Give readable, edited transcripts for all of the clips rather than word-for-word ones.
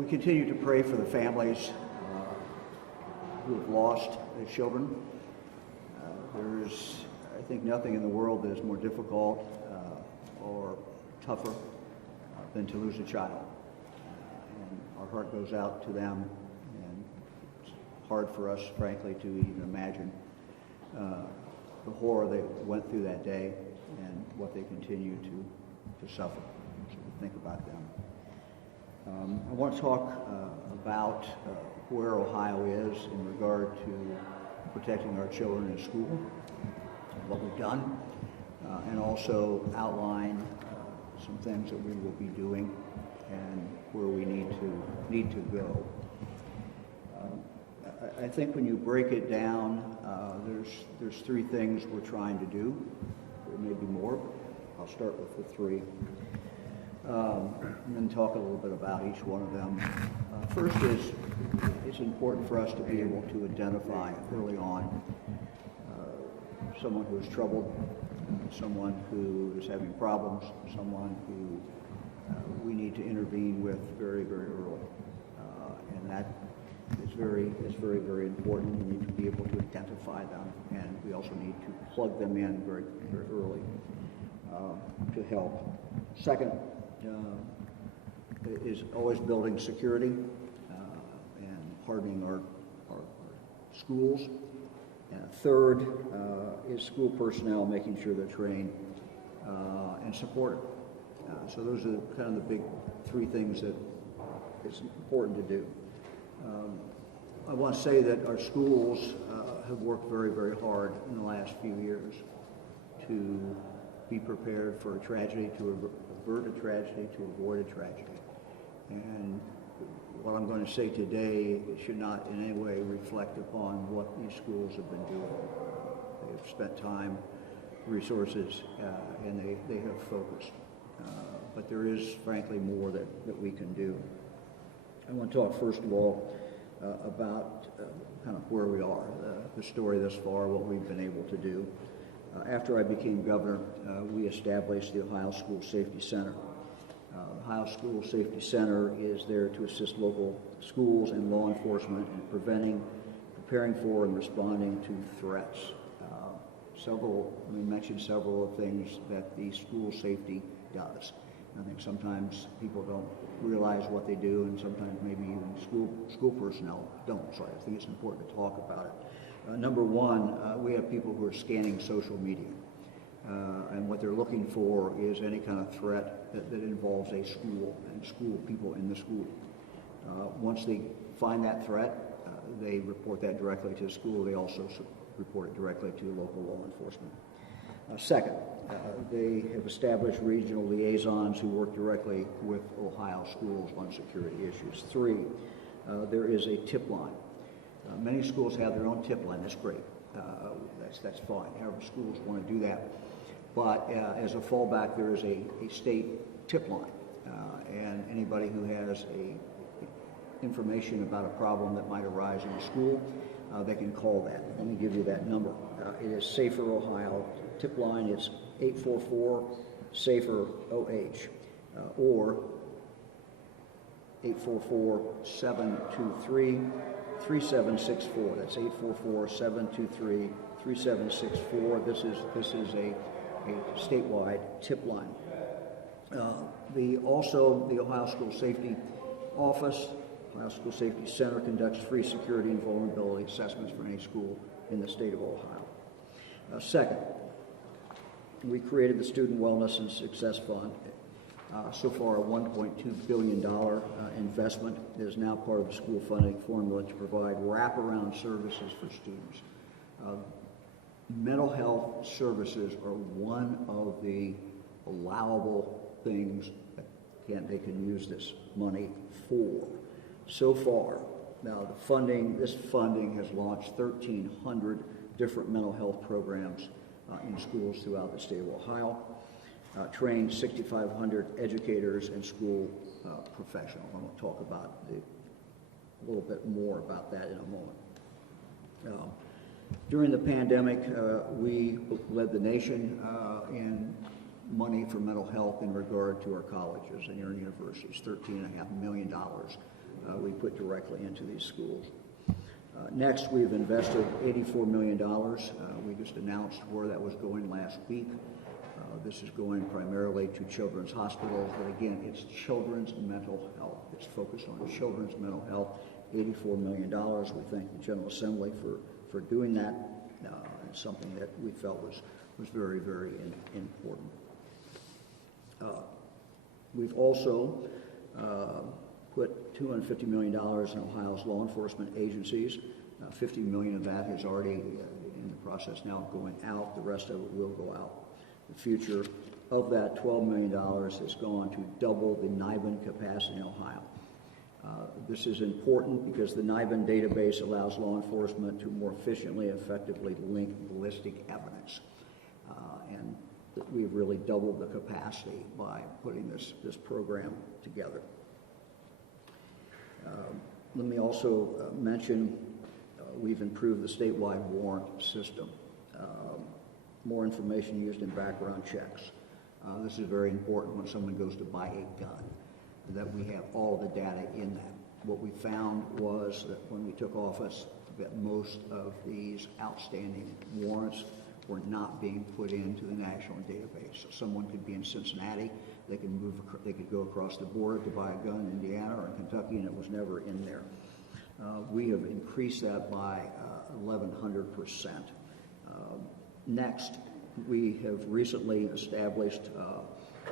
We continue to pray for the families who have lost their children. There is, I think, nothing in the world that is more difficult or tougher than to lose a child. And our heart goes out to them, and it's hard for us, frankly, to even imagine the horror they went through that day and what they continue to suffer. So we think about them. I want to talk about where Ohio is in regard to protecting our children in school, what we've done, and also outline some things that we will be doing and where we need to go. I think when you break it down, there's three things we're trying to do. There may be more. I'll start with the three. And then talk a little bit about each one of them. First is, it's important for us to be able to identify early on someone who is troubled, someone who is having problems, someone who we need to intervene with very, very early. And that is very, very important. We need to be able to identify them, and we also need to plug them in very, very early to help. Second, is always building security and hardening our schools. And third is school personnel making sure they're trained and supported. So those are kind of the big three things that it's important to do. I want to say that our schools have worked very, very hard in the last few years to be prepared for a tragedy, to avert a tragedy, to avoid a tragedy. And what I'm going to say today should not in any way reflect upon what these schools have been doing. They've spent time, resources, and they have focused. But there is, frankly, more that we can do. I want to talk, first of all, about kind of where we are, the story thus far, what we've been able to do. After I became governor, we established the Ohio School Safety Center. The Ohio School Safety Center is there to assist local schools and law enforcement in preparing for and responding to threats. We mentioned several of the things that the school safety does. I think sometimes people don't realize what they do, and sometimes maybe even school personnel don't. So I think it's important to talk about it. Number one, we have people who are scanning social media. And what they're looking for is any kind of threat that involves a school and school people in the school. Once they find that threat, they report that directly to the school. They also report it directly to local law enforcement. Second, they have established regional liaisons who work directly with Ohio schools on security issues. Three, there is a tip line. Many schools have their own tip line. That's great. That's fine. However, schools want to do that. But as a fallback, there is a state tip line. And anybody who has information about a problem that might arise in a school, they can call that. Let me give you that number. It is Safer Ohio. Tip line is 844-SAFER-OH or 844-723-3764. That's 844-723-3764. This is a statewide tip line. The Ohio School Safety Office, Ohio School Safety Center, conducts free security and vulnerability assessments for any school in the state of Ohio. Second, we created the Student Wellness and Success Fund. So far, a $1.2 billion investment is now part of the school funding formula to provide wraparound services for students. Mental health services are one of the allowable things that they can use this money for. So far, now this funding has launched 1,300 different mental health programs in schools throughout the state of Ohio, trained 6,500 educators and school professionals. I'm going to talk about a little bit more about that in a moment. During the pandemic, we led the nation in money for mental health in regard to our colleges and our universities, $13.5 million we put directly into these schools. Next, we've invested $84 million. We just announced where that was going last week. This is going primarily to children's hospitals, but again, it's children's mental health. It's focused on children's mental health. $84 million. We thank the General Assembly for doing that. It's something that we felt was very, very important. We've also put $250 million in Ohio's law enforcement agencies. $50 million of that is already in the process now of going out. The rest of it will go out. The future of that $12 million has gone to double the NIBIN capacity in Ohio. This is important because the NIBIN database allows law enforcement to more efficiently and effectively link ballistic evidence. And we've really doubled the capacity by putting this program together. Let me also mention we've improved the statewide warrant system. More information used in background checks. This is very important when someone goes to buy a gun, that we have all the data in that. What we found was that when we took office, that most of these outstanding warrants were not being put into the national database. So someone could be in Cincinnati, they could go across the border to buy a gun in Indiana or in Kentucky, and it was never in there. We have increased that by 1,100%. Next, we have recently established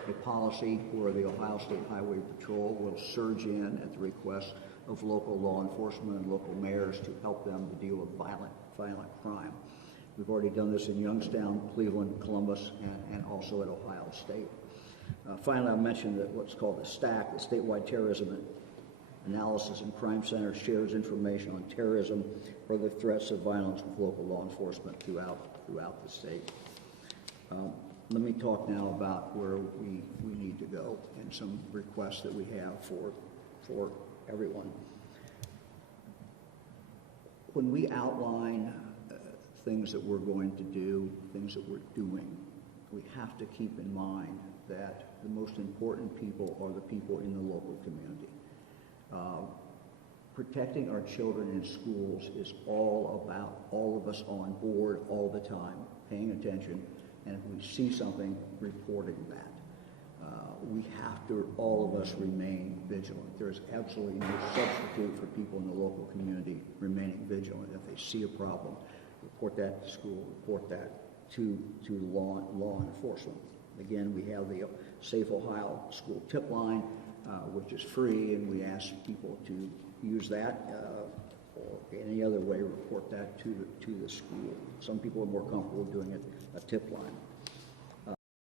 a policy where the Ohio State Highway Patrol will surge in at the request of local law enforcement and local mayors to help them to deal with violent crime. We've already done this in Youngstown, Cleveland, Columbus, and also at Ohio State. Finally, I'll mention that what's called the STAC, the Statewide Terrorism Analysis and Crime Center, shares information on terrorism or the threats of violence with local law enforcement throughout the state. Let me talk now about where we need to go and some requests that we have for everyone. When we outline things that we're going to do, things that we're doing, we have to keep in mind that the most important people are the people in the local community. Protecting our children in schools is all about all of us on board all the time, paying attention, and if we see something, reporting that. We have to, all of us, remain vigilant. There's absolutely no substitute for people in the local community remaining vigilant. If they see a problem, report that to school, report that to law enforcement. Again, we have the Safe Ohio School Tip Line, which is free, and we ask people to use that or any other way report that to the school. Some people are more comfortable doing it a tip line.